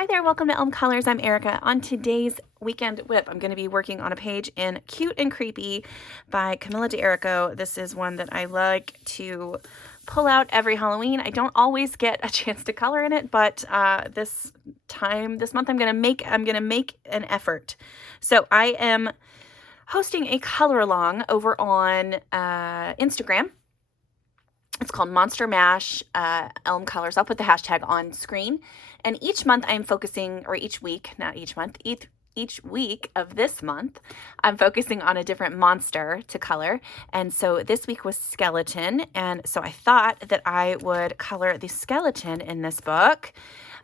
Hi there, welcome to Elm Colors. I'm Erica. On today's weekend whip, I'm going to be working on a page in Cute and Creepy by Camilla D'Erico. This is one that I like to pull out every Halloween. I don't always get a chance to color in it, but this month, I'm gonna make an effort. So I am hosting a color along over on Instagram. It's called Monster Mash Elm Colors. I'll put the hashtag on screen. And each month I'm focusing, or each week, not each month, each week of this month, I'm focusing on a different monster to color. And so this week was skeleton. And so I thought that I would color the skeleton in this book.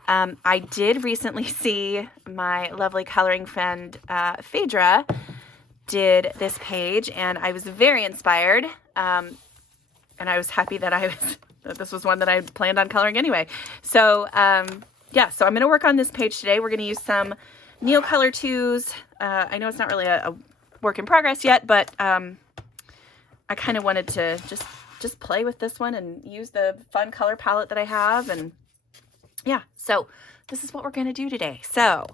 I did recently see my lovely coloring friend, Phaedra, did this page, and I was very inspired. And I was happy that this was one that I planned on coloring anyway. So, yeah, so I'm going to work on this page today. We're going to use some Neocolor 2s. I know it's not really a work in progress yet, but I kind of wanted to just play with this one and use the fun color palette that I have. And yeah, so this is what we're going to do today. So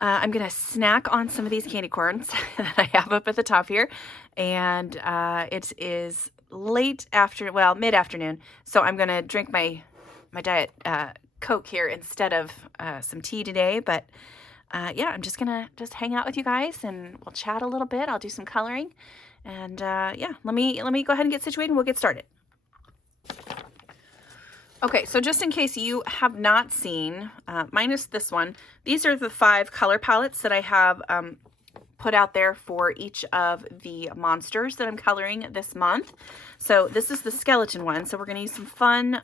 I'm going to snack on some of these candy corns that I have up at the top here. And it is mid-afternoon. So I'm going to drink my diet Coke here instead of some tea today. But yeah, I'm just going to hang out with you guys and we'll chat a little bit. I'll do some coloring. And yeah, let me go ahead and get situated and we'll get started. Okay, so just in case you have not seen, minus this one, these are the 5 color palettes that I have put out there for each of the monsters that I'm coloring this month. So this is the skeleton one. So we're going to use some fun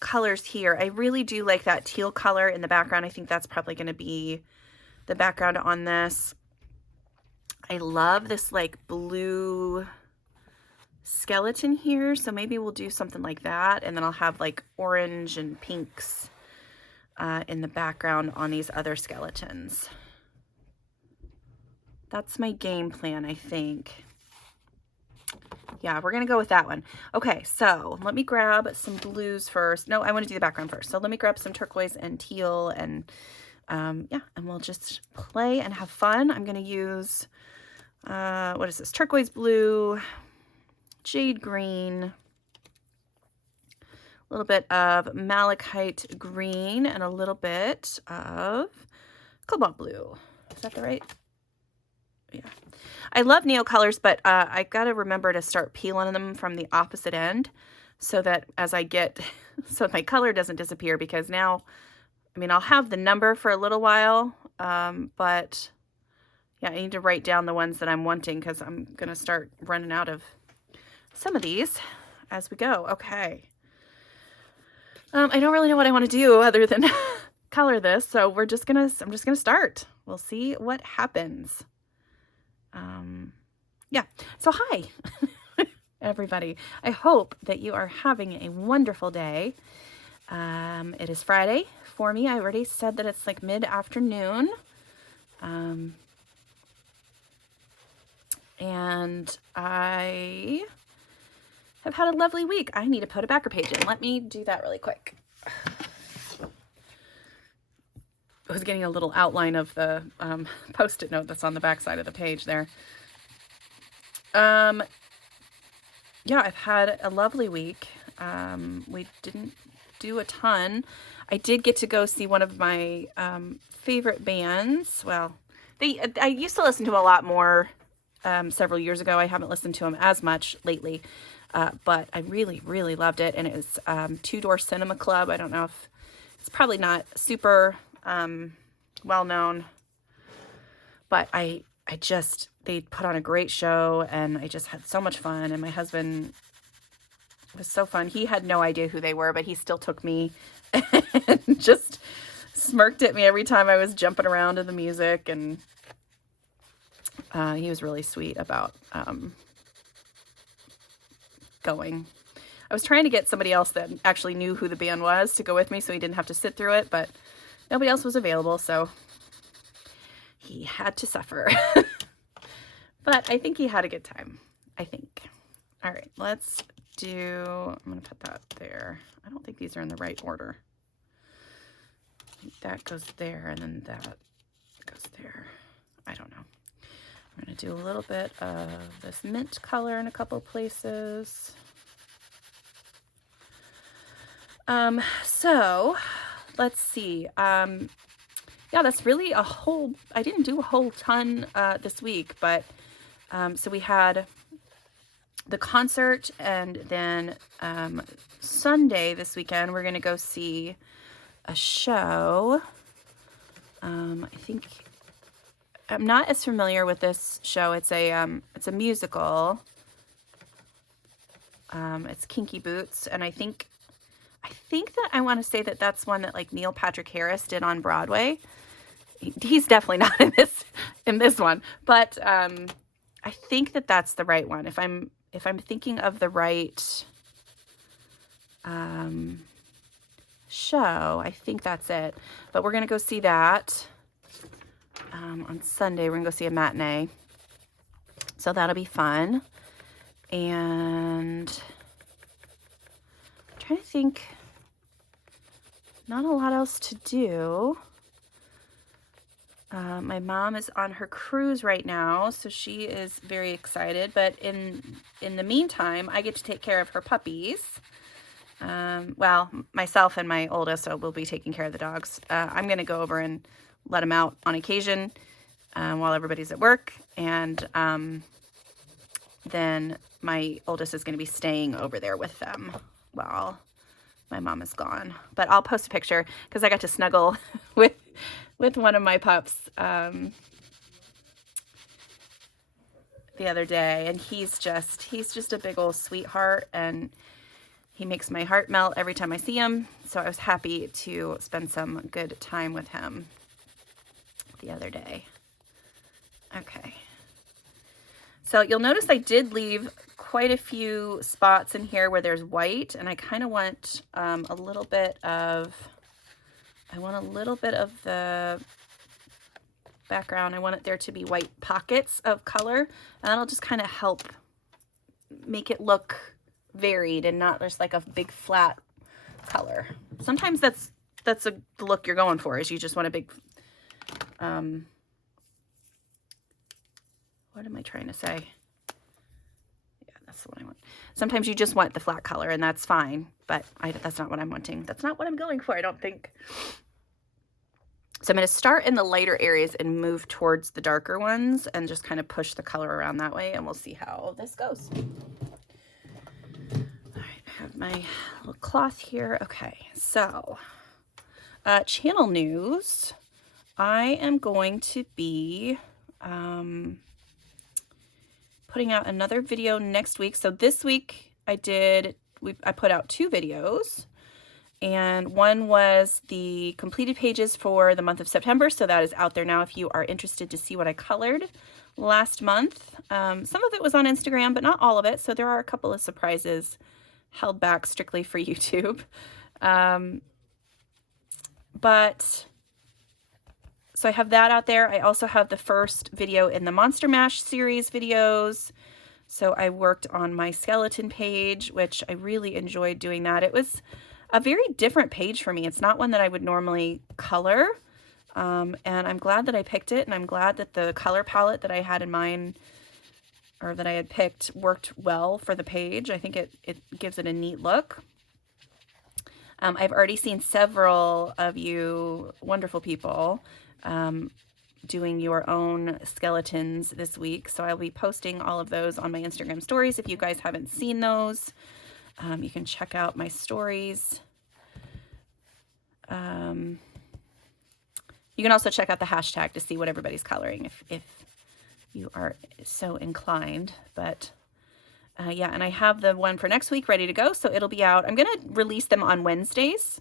colors here. I really do like that teal color in the background. I think that's probably going to be the background on this. I love this like blue skeleton here. So maybe we'll do something like that. And then I'll have like orange and pinks in the background on these other skeletons. That's my game plan, I think. Yeah, we're going to go with that one. Okay, so let me grab some blues first. No, I want to do the background first. So let me grab some turquoise and teal and yeah, and we'll just play and have fun. I'm going to use, what is this? Turquoise blue, jade green, a little bit of malachite green, and a little bit of cobalt blue. Is that the right? Yeah. I love Neocolors, but I got to remember to start peeling them from the opposite end so that as I get, so my color doesn't disappear, because now, I mean, I'll have the number for a little while, but yeah, I need to write down the ones that I'm wanting because I'm going to start running out of some of these as we go. Okay. I don't really know what I want to do other than color this, so I'm just going to start. We'll see what happens. Yeah, so hi everybody. I hope that you are having a wonderful day. It is Friday for me. I already said that it's like mid-afternoon. And I have had a lovely week. I need to put a backer page in. Let me do that really quick. I was getting a little outline of the post-it note that's on the back side of the page there. Yeah, I've had a lovely week. We didn't do a ton. I did get to go see one of my favorite bands. Well, I used to listen to them a lot more several years ago. I haven't listened to them as much lately, but I really, really loved it. And it was Two Door Cinema Club. I don't know if it's probably not super well known, but they put on a great show and I just had so much fun. And my husband, it was so fun. He had no idea who they were, but he still took me and just smirked at me every time I was jumping around to the music. And he was really sweet about going. I was trying to get somebody else that actually knew who the band was to go with me so he didn't have to sit through it, but nobody else was available, so he had to suffer. But I think he had a good time, I think. All right, let's do, I'm going to put that there. I don't think these are in the right order. think that goes there, and then that goes there. I don't know. I'm going to do a little bit of this mint color in a couple places. So let's see. Yeah, that's really a whole, I didn't do a whole ton this week, but so we had the concert, and then Sunday this weekend we're gonna go see a show. I think I'm not as familiar with this show. It's a musical. It's Kinky Boots, and I think that I want to say that that's one that like Neil Patrick Harris did on Broadway. He's definitely not in this one, but I think that that's the right one. If I'm thinking of the right show, I think that's it. But we're gonna go see that on Sunday. We're gonna go see a matinee, so that'll be fun. And I'm trying to think. Not a lot else to do. My mom is on her cruise right now, so she is very excited. But in the meantime, I get to take care of her puppies. Well, myself and my oldest will be taking care of the dogs. I'm going to go over and let them out on occasion while everybody's at work. And then my oldest is going to be staying over there with them while my mom is gone. But I'll post a picture because I got to snuggle with one of my pups the other day, and he's just a big old sweetheart, and he makes my heart melt every time I see him. So I was happy to spend some good time with him the other day. Okay. So you'll notice I did leave quite a few spots in here where there's white, and I kind of want a little bit of the background. I want there to be white pockets of color, and that'll just kind of help make it look varied and not just like a big flat color. Sometimes that's the look you're going for, is you just want a big what am I trying to say? Yeah, that's the one I want. Sometimes you just want the flat color, and that's fine, but that's not what I'm wanting. That's not what I'm going for, I don't think. So I'm going to start in the lighter areas and move towards the darker ones and just kind of push the color around that way, and we'll see how this goes. All right, I have my little cloth here. Okay, so channel news. I am going to be putting out another video next week. So this week I put out 2 videos, and one was the completed pages for the month of September. So that is out there now if you are interested to see what I colored last month. Some of it was on Instagram, but not all of it. So there are a couple of surprises held back strictly for YouTube. So I have that out there. I also have the first video in the Monster Mash series videos. So I worked on my skeleton page, which I really enjoyed doing that. It was a very different page for me. It's not one that I would normally color. And I'm glad that I picked it, and I'm glad that the color palette that I had in mind, or that I had picked, worked well for the page. I think it gives it a neat look. I've already seen several of you wonderful people doing your own skeletons this week. So I'll be posting all of those on my Instagram stories. If you guys haven't seen those, you can check out my stories. You can also check out the hashtag to see what everybody's coloring if you are so inclined. But yeah, and I have the one for next week ready to go, so it'll be out. I'm going to release them on Wednesdays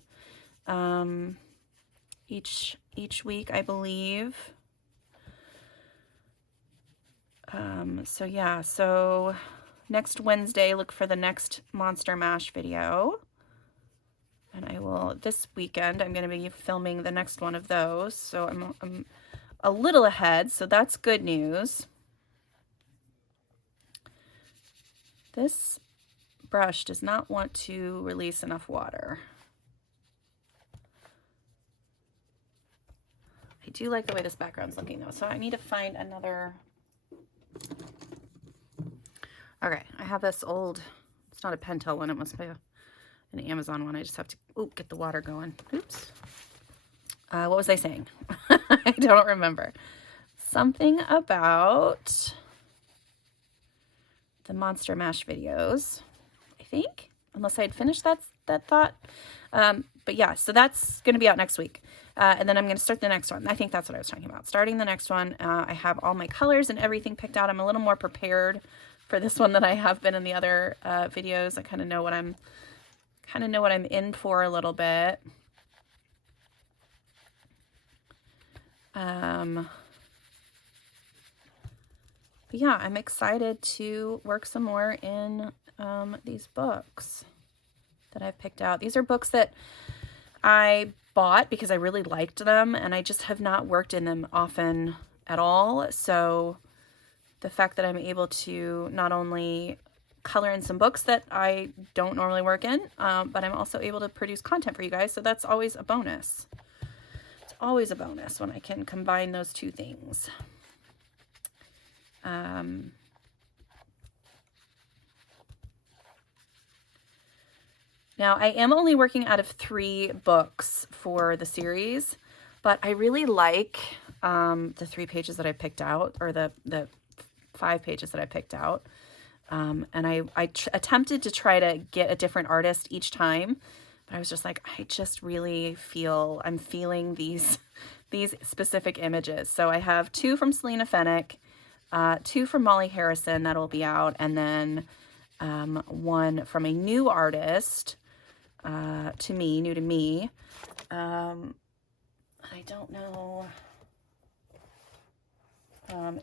each week, I believe. So yeah, so next Wednesday, look for the next Monster Mash video. And I will, this weekend, I'm going to be filming the next one of those. So I'm a little ahead, so that's good news. This brush does not want to release enough water. do like the way this background's looking though. So I need to find another. Okay, I have this old, it's not a Pentel one, it must be an Amazon one. I just have to get the water going. Oops. What was I saying? I don't remember. Something about the Monster Mash videos, I think, unless I had finished that thought. But yeah, so that's going to be out next week. And then I'm going to start the next one. I think that's what I was talking about. Starting the next one. I have all my colors and everything picked out. I'm a little more prepared for this one than I have been in the other videos. I kind of know what I'm in for a little bit. But yeah, I'm excited to work some more in these books that I've picked out. These are books that I bought because I really liked them, and I just have not worked in them often at all. So the fact that I'm able to not only color in some books that I don't normally work in, but I'm also able to produce content for you guys. So that's always a bonus. It's always a bonus when I can combine those two things. Now, I am only working out of 3 books for the series, but I really like the 3 pages that I picked out, or the 5 pages that I picked out. And I attempted to try to get a different artist each time, but I was just like, I just really feel, I'm feeling these specific images. So I have 2 from Selena Fennick, 2 from Molly Harrison that'll be out, and then 1 from a new artist, new to me. I don't know.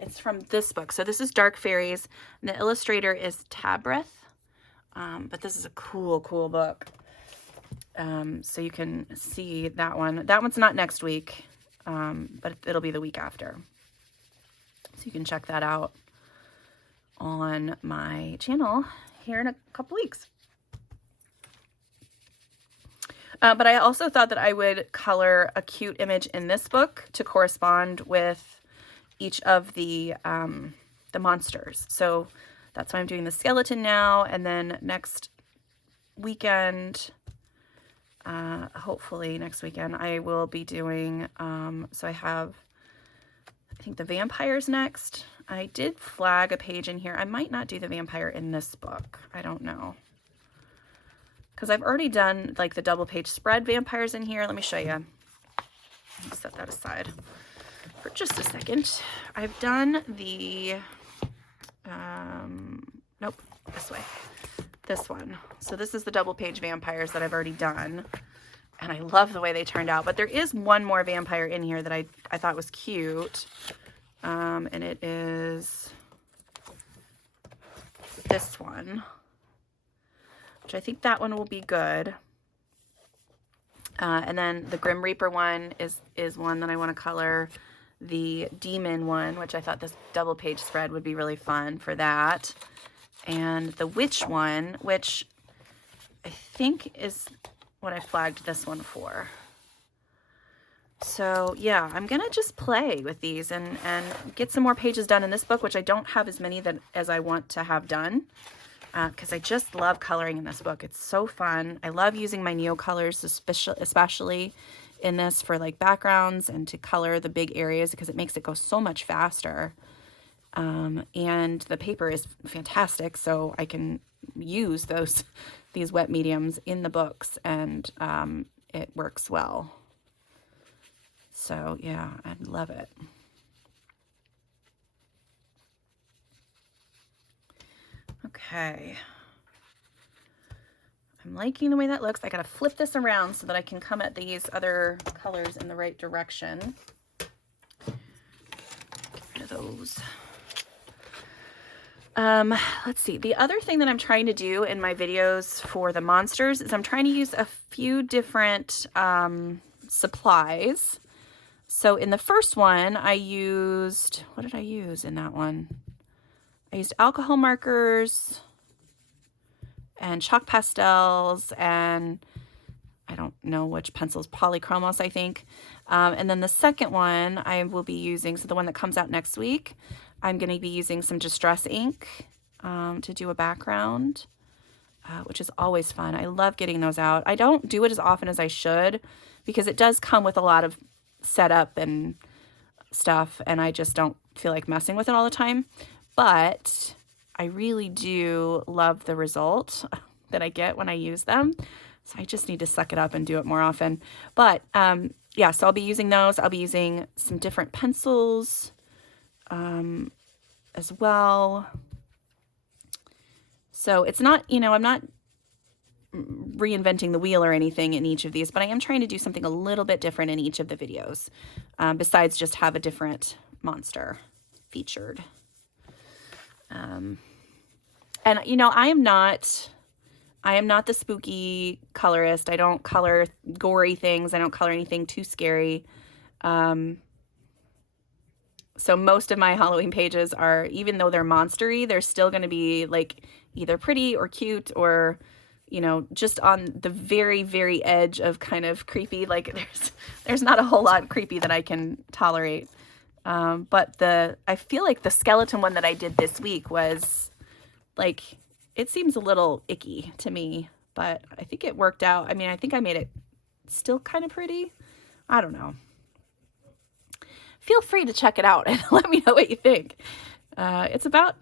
It's from this book. So this is Dark Fairies, and the illustrator is Tabrith. But this is a cool book. So you can see that one. That one's not next week, but it'll be the week after. So you can check that out on my channel here in a couple weeks. But I also thought that I would color a cute image in this book to correspond with each of the monsters. So that's why I'm doing the skeleton now. And then next weekend, hopefully next weekend, I will be doing, so I have, I think the vampires next. I did flag a page in here. I might not do the vampire in this book. I don't know. Because I've already done like the double page spread vampires in here. Let me show you. Let me set that aside for just a second. I've done the, nope, this way. This one. So this is the double page vampires that I've already done. And I love the way they turned out. But there is one more vampire in here that I thought was cute. And it is this one, which I think that one will be good. And then the Grim Reaper one is one that I want to color. The Demon one, which I thought this double page spread would be really fun for that. And the Witch one, which I think is what I flagged this one for. So yeah, I'm gonna just play with these and get some more pages done in this book, which I don't have as many as I want to have done, because I just love coloring in this book. It's so fun. I love using my Neocolors, especially in this for like backgrounds and to color the big areas, because it makes it go so much faster. And the paper is fantastic, so I can use these wet mediums in the books, and it works well. So yeah, I love it. Okay. I'm liking the way that looks. I gotta flip this around so that I can come at these other colors in the right direction. Get rid of those. Let's see. The other thing that I'm trying to do in my videos for the monsters is I'm trying to use a few different supplies. So in the first one, I used, what did I use in that one? I used alcohol markers and chalk pastels and I don't know which pencils, Polychromos, I think. And then the second one I will be using, so the one that comes out next week, I'm going to be using some Distress ink to do a background, which is always fun. I love getting those out. I don't do it as often as I should because it does come with a lot of setup and stuff, and I just don't feel like messing with it all the time. But I really do love the result that I get when I use them. So I just need to suck it up and do it more often. But yeah, so I'll be using those. I'll be using some different pencils as well. So it's not, you know, I'm not reinventing the wheel or anything in each of these, but I am trying to do something a little bit different in each of the videos, besides just have a different monster featured. And, you know, I am not the spooky colorist. I don't color gory things. I don't color anything too scary. So most of my Halloween pages are, even though they're monstery, they're still going to be like either pretty or cute or, you know, just on the very, very edge of kind of creepy. Like there's not a whole lot creepy that I can tolerate. But I feel like the skeleton one that I did this week was like, it seems a little icky to me, but I think it worked out. I mean, I think I made it still kind of pretty. I don't know. Feel free to check it out and let me know what you think. It's about,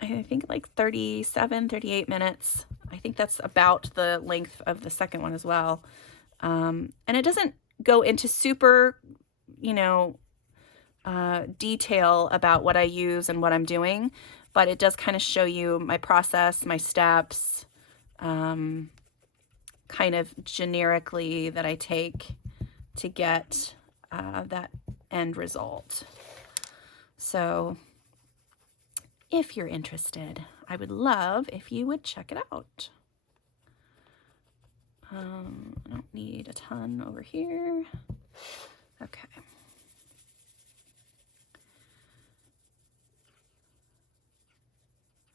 I think, like 37, 38 minutes. I think that's about the length of the second one as well. And it doesn't go into super, you know, detail about what I use and what I'm doing, but it does kind of show you my process, my steps, kind of generically that I take to get that end result. So if you're interested, I would love if you would check it out. I don't need a ton over here. Okay.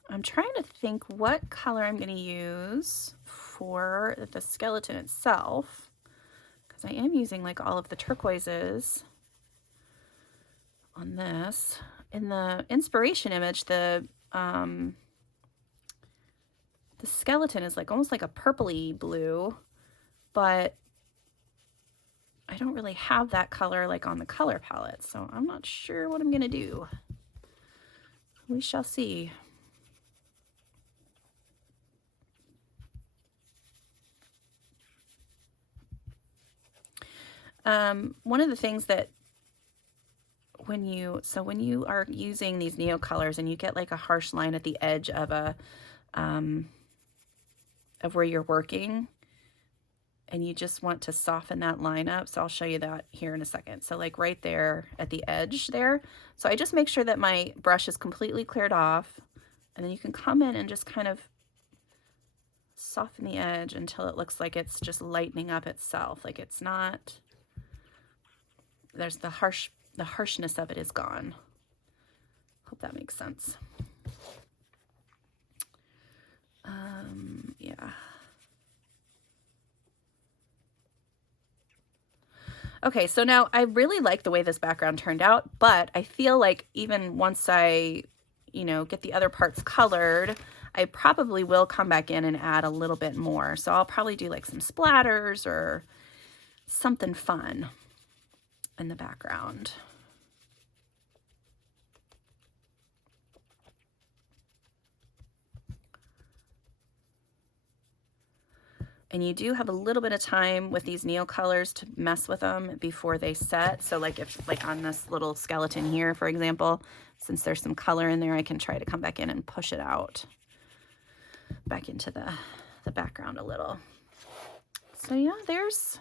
I'm trying to think what color I'm going to use for the skeleton itself, because I am using like all of the turquoises on this. In the inspiration image, the skeleton is like almost like a purpley blue, but I don't really have that color like on the color palette, so I'm not sure what I'm going to do. We shall see. One of the things that when you are using these Neocolors and you get like a harsh line at the edge of a of where you're working and you just want to soften that line up, so I'll show you that here in a second. So like right there at the edge there, so I just make sure that my brush is completely cleared off, and then you can come in and just kind of soften the edge until it looks like it's just lightening up itself, like it's not, there's the harshness of it is gone. Hope that makes sense. Yeah. Okay, so now I really like the way this background turned out, but I feel like even once I, you know, get the other parts colored, I probably will come back in and add a little bit more. So I'll probably do like some splatters or something fun in the background. And you do have a little bit of time with these Neocolors to mess with them before they set. So like if like on this little skeleton here, for example, since there's some color in there, I can try to come back in and push it out back into the background a little. So yeah, there's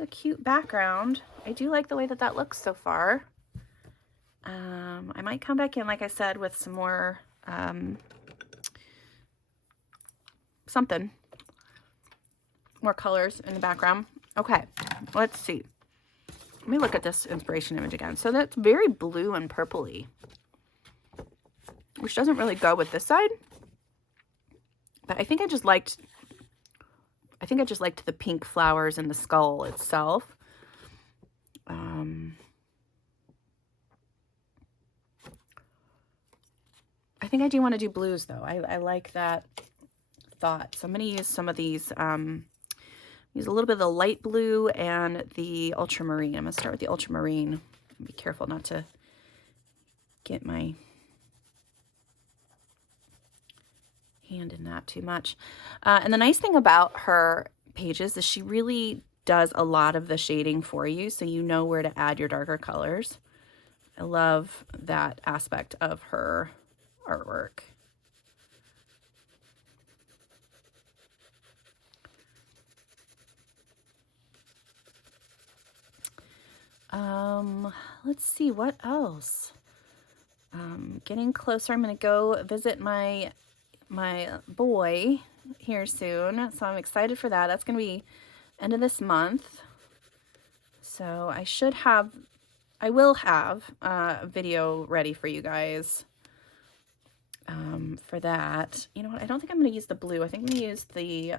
a cute background. I do like the way that that looks so far. I might come back in, like I said, with some more something more colors in the background. Okay, let's see. Let me look at this inspiration image again. So that's very blue and purpley, which doesn't really go with this side, but I think I just liked I think I just liked the pink flowers in the skull itself. I think I do want to do blues though. I like that thought. So I'm going to use some of these, use a little bit of the light blue and the ultramarine. I'm going to start with the ultramarine. Be careful not to get my hand in that too much. And the nice thing about her pages is she really does a lot of the shading for you, so you know where to add your darker colors. I love that aspect of her artwork. Let's see what else. Getting closer. I'm going to go visit my boy here soon, so I'm excited for that. That's going to be end of this month. So I will have a video ready for you guys for that. You know what? I don't think I'm going to use the blue. I think I'm going to use the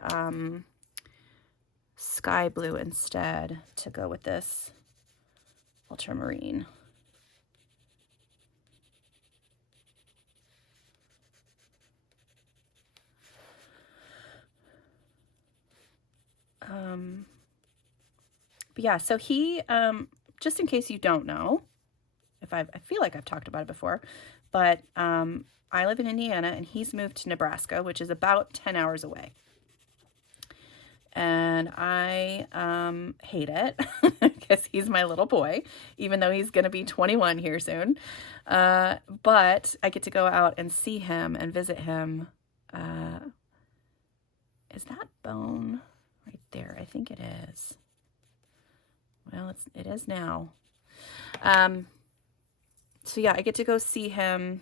sky blue instead to go with this ultramarine. But yeah, so he, just in case you don't know, I feel like I've talked about it before, but I live in Indiana and he's moved to Nebraska, which is about 10 hours away. And I hate it because he's my little boy, even though he's going to be 21 here soon. But I get to go out and see him and visit him. Is that bone right there? I think it is. Well, it is now. So yeah, I get to go see him.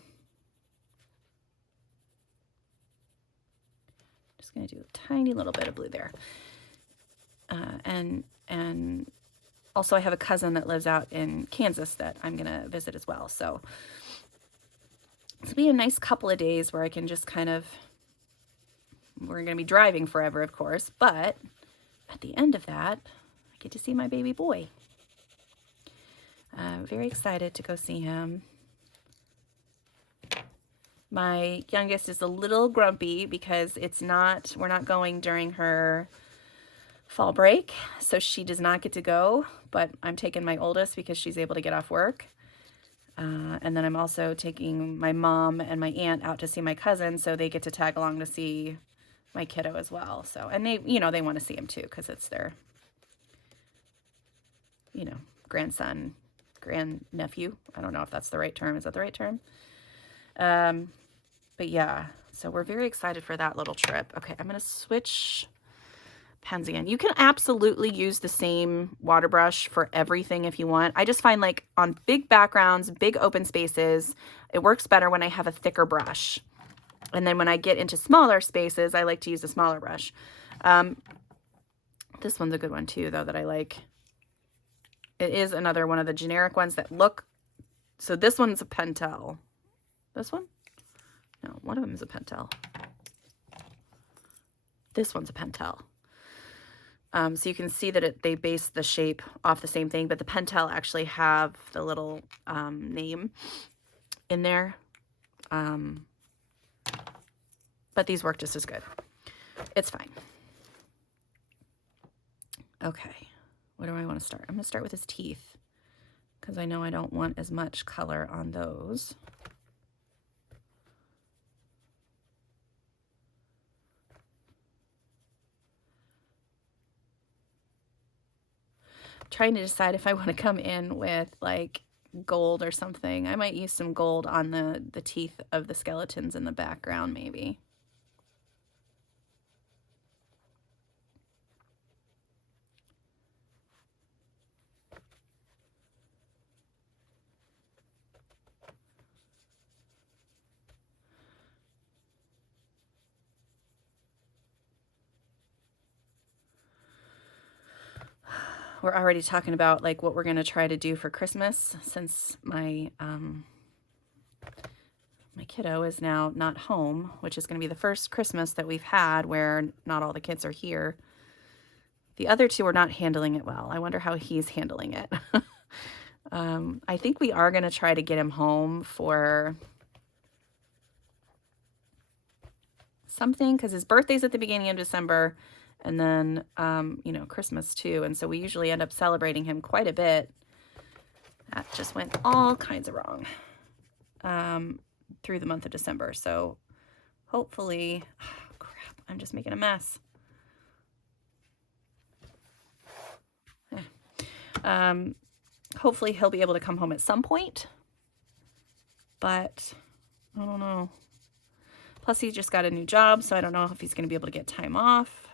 Just going to do a tiny little bit of blue there. And also I have a cousin that lives out in Kansas that I'm going to visit as well. So it'll be a nice couple of days where I can just kind of, we're going to be driving forever, of course, but at the end of that, I get to see my baby boy. Very excited to go see him. My youngest is a little grumpy because we're not going during her fall break, so she does not get to go, but I'm taking my oldest because she's able to get off work. And then I'm also taking my mom and my aunt out to see my cousin, so they get to tag along to see my kiddo as well. So, and they, they want to see him too, because it's their, grandson, grandnephew. I don't know if that's the right term. Is that the right term? But yeah, so we're very excited for that little trip. Okay, I'm going to switch pens again. You can absolutely use the same water brush for everything if you want. I just find like on big backgrounds, big open spaces, it works better when I have a thicker brush. And then when I get into smaller spaces, I like to use a smaller brush. This one's a good one too, though, that I like. It is another one of the generic ones that look, so this one's a Pentel. This one? No, one of them is a Pentel. This one's a Pentel. So you can see that they base the shape off the same thing, but the Pentel actually have the little name in there. But these work just as good. It's fine. Okay, where do I want to start? I'm going to start with his teeth because I know I don't want as much color on those. Trying to decide if I want to come in with like gold or something. I might use some gold on the teeth of the skeletons in the background maybe. We're already talking about like what we're going to try to do for Christmas since my kiddo is now not home, which is going to be the first Christmas that we've had where not all the kids are here. The other two are not handling it well. I wonder how he's handling it. I think we are going to try to get him home for something, because his birthday's at the beginning of December, and then, you know, Christmas too. And so we usually end up celebrating him quite a bit. That just went all kinds of wrong through the month of December. So hopefully, oh, crap, I'm just making a mess. Hopefully he'll be able to come home at some point, but I don't know. Plus he just got a new job, so I don't know if he's going to be able to get time off.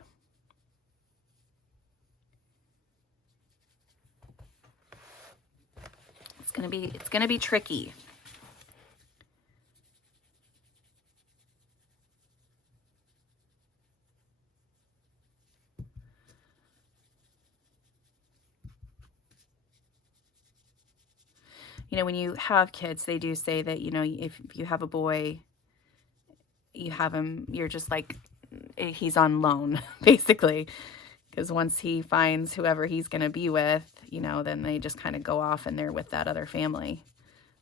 It's going to be tricky. You know, when you have kids, they do say that, you know, if you have a boy, you have him, you're just like, he's on loan, basically. Because once he finds whoever he's going to be with, you know, then they just kind of go off and they're with that other family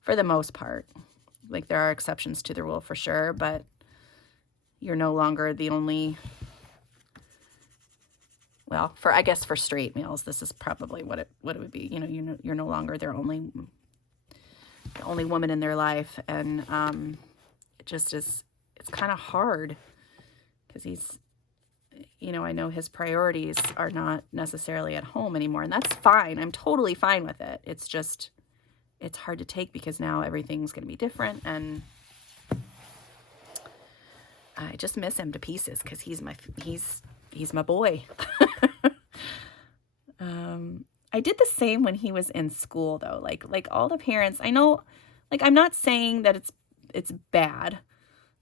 for the most part. Like, there are exceptions to the rule for sure, but you're no longer the only, well, I guess for straight males, this is probably what it would be. You know, you're no longer their only woman in their life. And it just is, it's kind of hard because he's, you know, I know his priorities are not necessarily at home anymore, and that's fine. I'm totally fine with it. It's just, it's hard to take because now everything's going to be different, and I just miss him to pieces because he's my boy. I did the same when he was in school though. Like all the parents, I know, like, I'm not saying that it's bad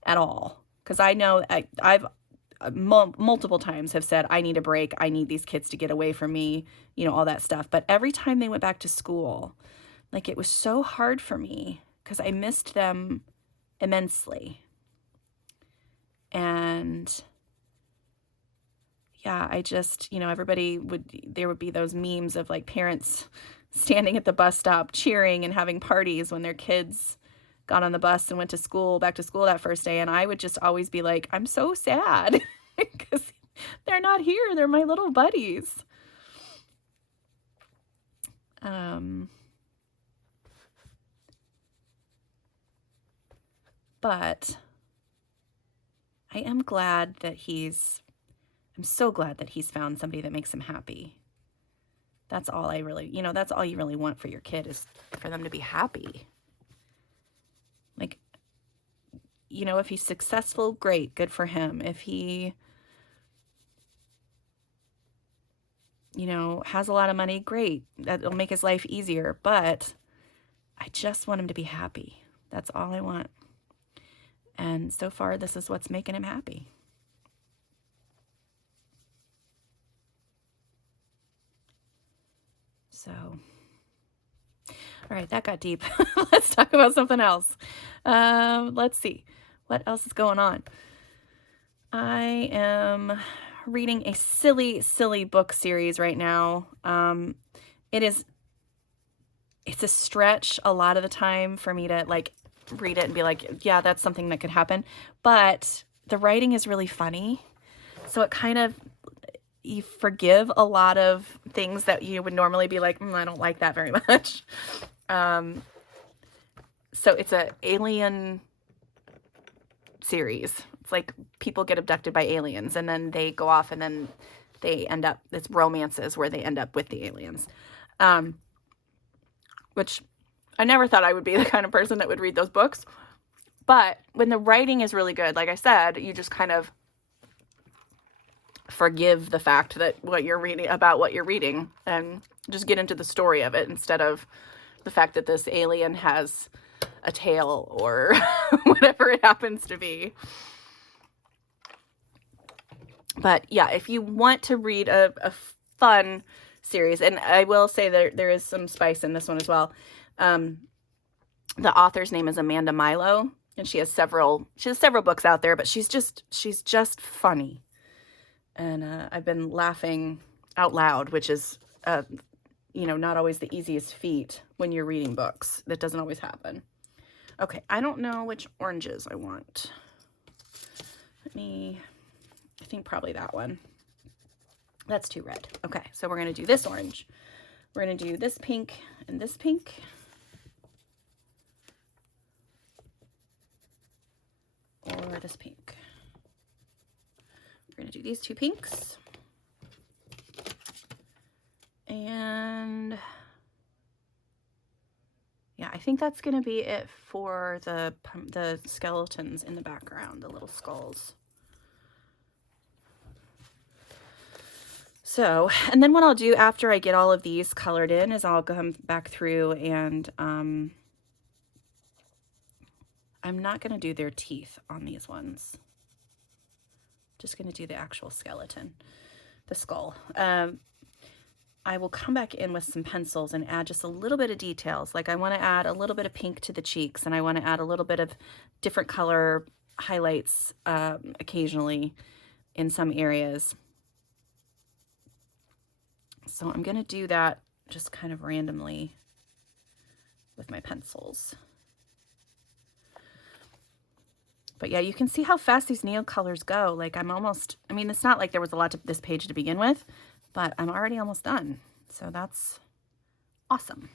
at all, because I know I've multiple times have said, I need a break. I need these kids to get away from me, you know, all that stuff. But every time they went back to school, like, it was so hard for me because I missed them immensely. And yeah, I just, you know, there would be those memes of like parents standing at the bus stop cheering and having parties when their kids got on the bus and went to school, back to school that first day. And I would just always be like, I'm so sad because they're not here. They're my little buddies. But I am glad that I'm so glad that he's found somebody that makes him happy. That's all I really, you know, that's all you really want for your kid, is for them to be happy. Like, you know, if he's successful, great, good for him. If he, you know, has a lot of money, great. That'll make his life easier. But I just want him to be happy. That's all I want. And so far, this is what's making him happy. So, all right, that got deep. Let's talk about something else. Let's see. What else is going on? I am reading a silly, silly book series right now. It's a stretch a lot of the time for me to like read it and be like, yeah, that's something that could happen. But the writing is really funny. So it kind of, you forgive a lot of things that you would normally be like, I don't like that very much. So it's a alien series. It's like people get abducted by aliens and then they go off and then they end up, it's romances where they end up with the aliens. Which I never thought I would be the kind of person that would read those books. But when the writing is really good, like I said, you just kind of forgive the fact that what you're reading and just get into the story of it instead of the fact that this alien has a tail or whatever it happens to be. But yeah, if you want to read a fun series, and I will say there is some spice in this one as well. The author's name is Amanda Milo, and she has several books out there, but she's just funny. And I've been laughing out loud, which is, you know, not always the easiest feat when you're reading books. That doesn't always happen. Okay, I don't know which oranges I want. I think probably that one. That's too red. Okay, so we're going to do this orange. We're going to do this pink and this pink. Or this pink. We're going to do these two pinks. And yeah, I think that's going to be it for the skeletons in the background, the little skulls. So, and then what I'll do after I get all of these colored in is I'll come back through and I'm not going to do their teeth on these ones. Just going to do the actual skeleton, the skull. I will come back in with some pencils and add just a little bit of details. Like I want to add a little bit of pink to the cheeks, and I want to add a little bit of different color highlights occasionally in some areas. So I'm going to do that just kind of randomly with my pencils. But yeah, you can see how fast these Neocolors go. Like I'm almost, I mean, it's not like there was a lot to this page to begin with, but I'm already almost done. So that's awesome.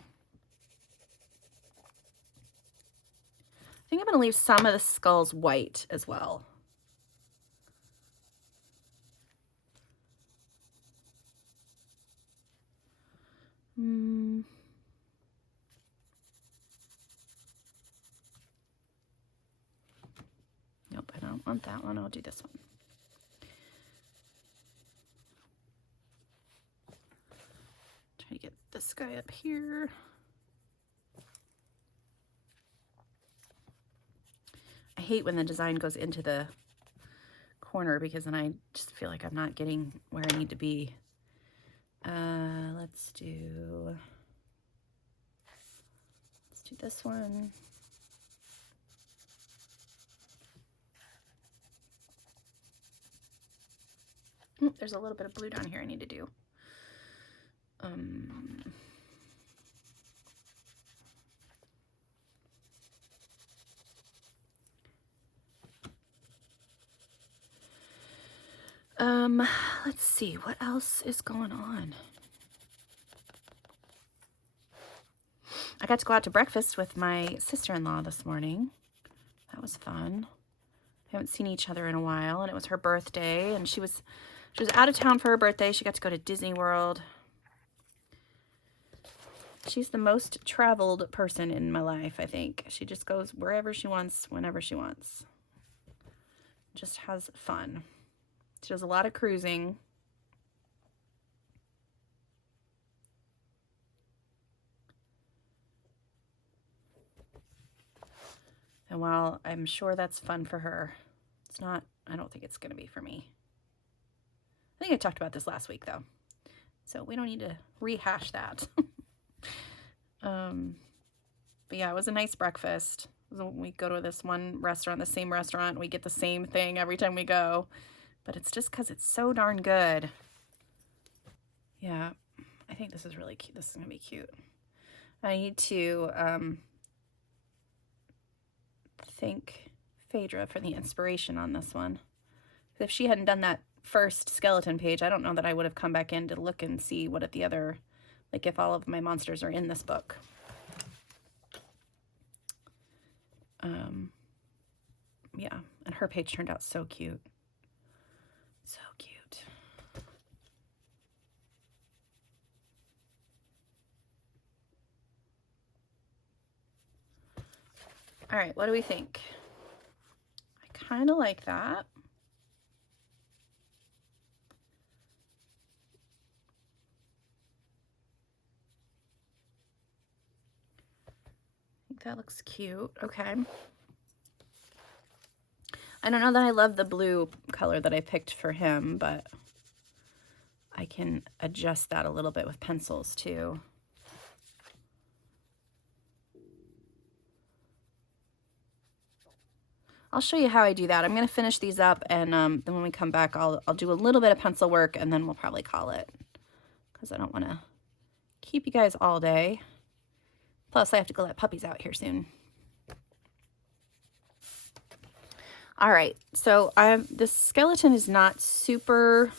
I think I'm going to leave some of the skulls white as well. Nope, I don't want that one. I'll do this one. Try to get this guy up here. I hate when the design goes into the corner because then I just feel like I'm not getting where I need to be. Let's do this one. There's a little bit of blue down here I need to do. Let's see, what else is going on? I got to go out to breakfast with my sister-in-law this morning. That was fun. We haven't seen each other in a while, and it was her birthday, and she was out of town for her birthday. She got to go to Disney World. She's the most traveled person in my life, I think. She just goes wherever she wants, whenever she wants. Just has fun. She does a lot of cruising. And while I'm sure that's fun for her, it's not, I don't think it's going to be for me. I think I talked about this last week, though. So we don't need to rehash that. But yeah, it was a nice breakfast. We go to this one restaurant, the same restaurant. We get the same thing every time we go. But it's just because it's so darn good. Yeah, I think this is really cute. This is going to be cute. I need to thank Phaedra for the inspiration on this one. If she hadn't done that first skeleton page, I don't know that I would have come back in to look and see what at the other, like if all of my monsters are in this book. Yeah, and her page turned out so cute. So cute. All right, what do we think? I kind of like that. I think that looks cute. Okay. I don't know that I love the blue color that I picked for him, but I can adjust that a little bit with pencils too. I'll show you how I do that. I'm going to finish these up, and then when we come back, I'll do a little bit of pencil work, and then we'll probably call it. because I don't want to keep you guys all day. Plus, I have to go let puppies out here soon. All right, so this skeleton is not super,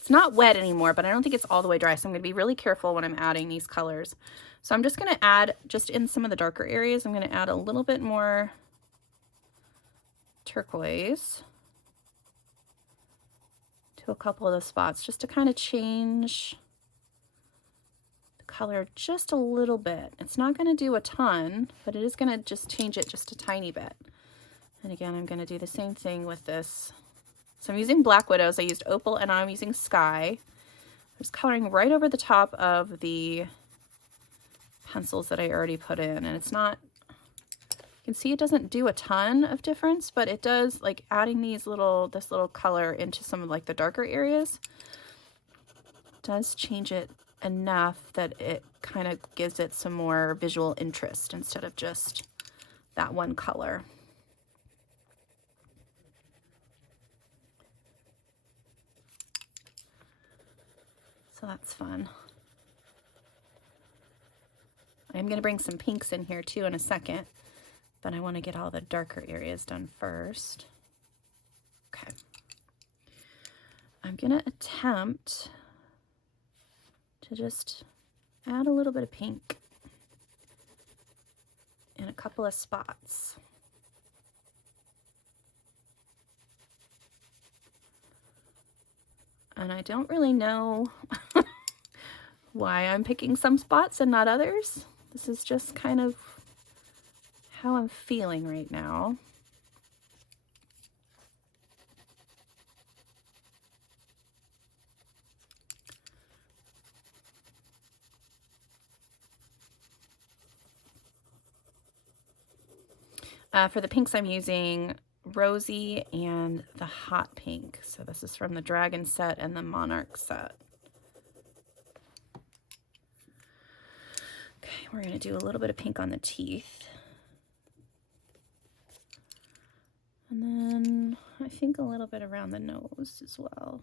it's not wet anymore, but I don't think it's all the way dry. So I'm going to be really careful when I'm adding these colors. So I'm just going to add, just in some of the darker areas, I'm going to add a little bit more turquoise to a couple of the spots, just to kind of change the color just a little bit. It's not going to do a ton, but it is going to just change it just a tiny bit. And again, I'm going to do the same thing with this. So I'm using Black Widows. I used Opal, and now I'm using Sky. I'm just coloring right over the top of the pencils that I already put in. And it's not, you can see it doesn't do a ton of difference, but it does, like adding this little color into some of like the darker areas does change it enough that it kind of gives it some more visual interest instead of just that one color. So that's fun. I'm going to bring some pinks in here too in a second, but I want to get all the darker areas done first. Okay. I'm going to attempt to just add a little bit of pink in a couple of spots. And I don't really know why I'm picking some spots and not others. This is just kind of how I'm feeling right now. For the pinks, I'm using Rosy and the Hot Pink. So this is from the Dragon set and the Monarch set. Okay, we're going to do a little bit of pink on the teeth. And then I think a little bit around the nose as well.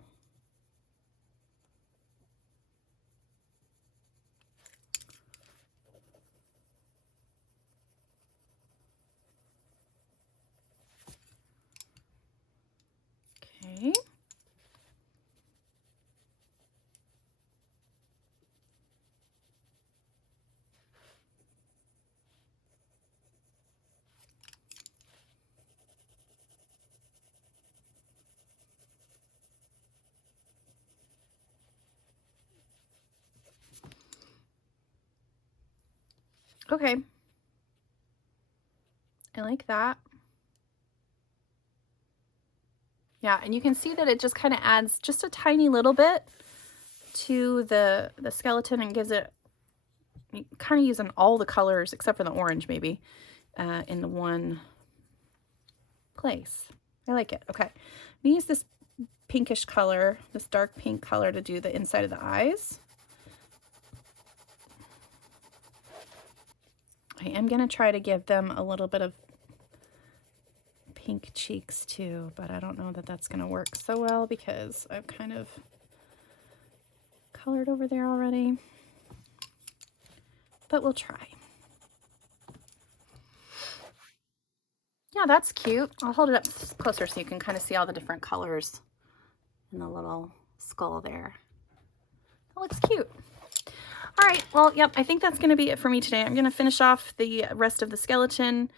Okay. Okay. I like that. Yeah, and you can see that it just kind of adds just a tiny little bit to the skeleton and gives it, kind of using all the colors except for the orange maybe in the one place. I like it. Okay, I'm gonna use this pinkish color, this dark pink color, to do the inside of the eyes. I am gonna try to give them a little bit of pink cheeks too, but I don't know that that's gonna work so well because I've kind of colored over there already, but we'll try. Yeah, that's cute. I'll hold it up closer so you can kind of see all the different colors in the little skull there. That looks cute. All right, well, yep, I think that's going to be it for me today. I'm going to finish off the rest of the skeleton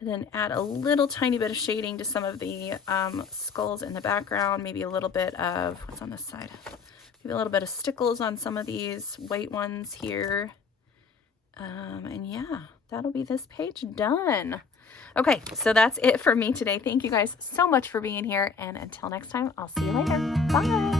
and then add a little tiny bit of shading to some of the skulls in the background, maybe a little bit of, what's on this side? Maybe a little bit of stickles on some of these white ones here. And yeah, that'll be this page done. Okay, so that's it for me today. Thank you guys so much for being here, and until next time, I'll see you later. Bye!